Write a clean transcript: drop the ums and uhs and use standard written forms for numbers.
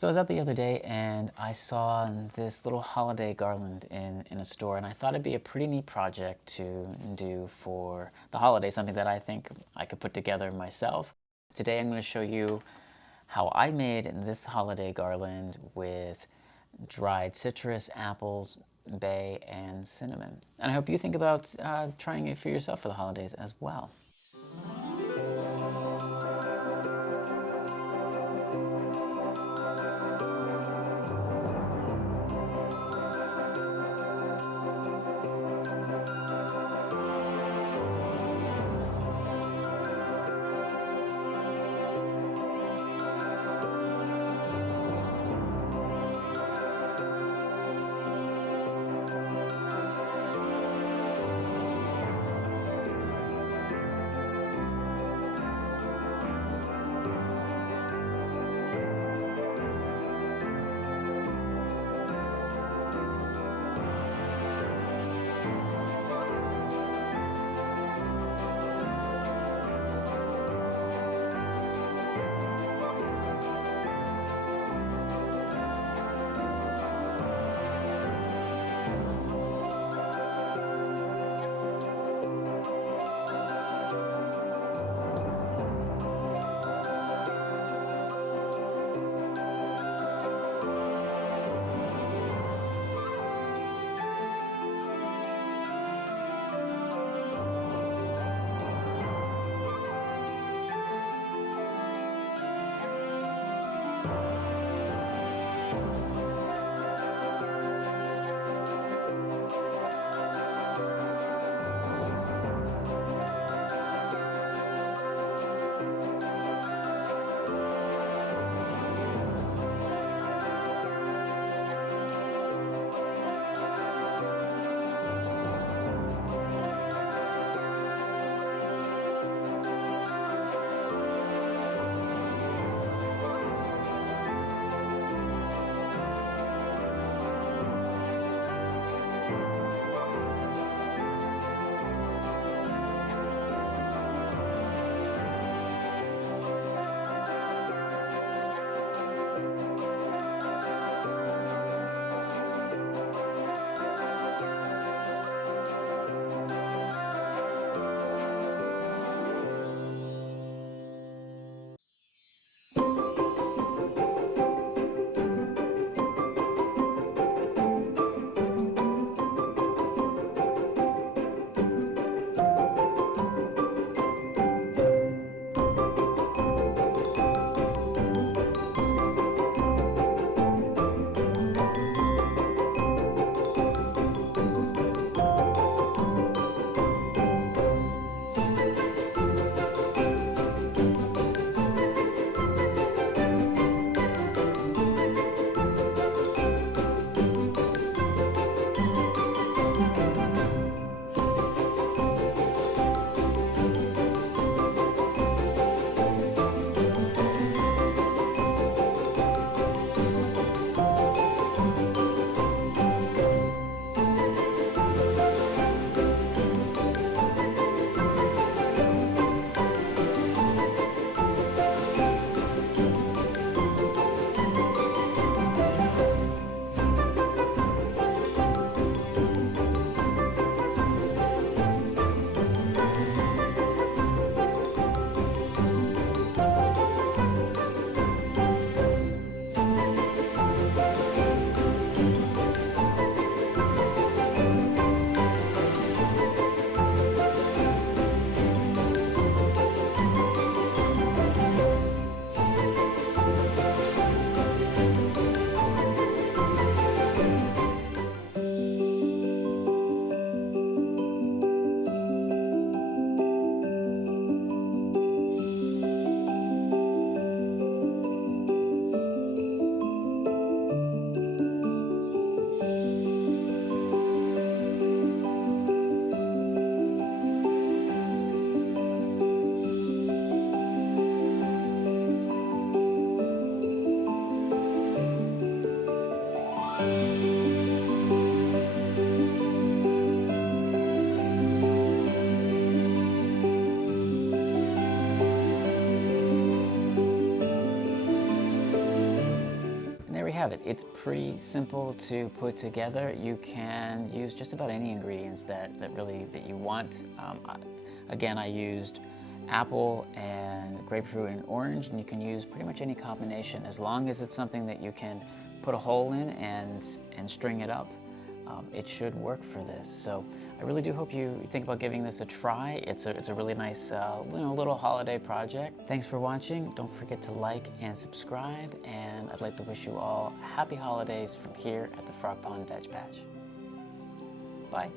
So I was out the other day and I saw this little holiday garland in a store, and I thought it'd be a pretty neat project to do for the holiday, something that I think I could put together myself. Today I'm going to show you how I made this holiday garland with dried citrus, apples, bay, and cinnamon. And I hope you think about trying it for yourself for the holidays as well. have it. It's pretty simple to put together. You can use just about any ingredients that you want. Again, I used apple and grapefruit and orange, and you can use pretty much any combination as long as it's something that you can put a hole in and string it up. It should work for this. So I really do hope you think about giving this a try. It's a really nice little holiday project. Thanks for watching. Don't forget to like and subscribe, and I'd like to wish you all happy holidays from here at the Frog Pond Veg Patch. Bye.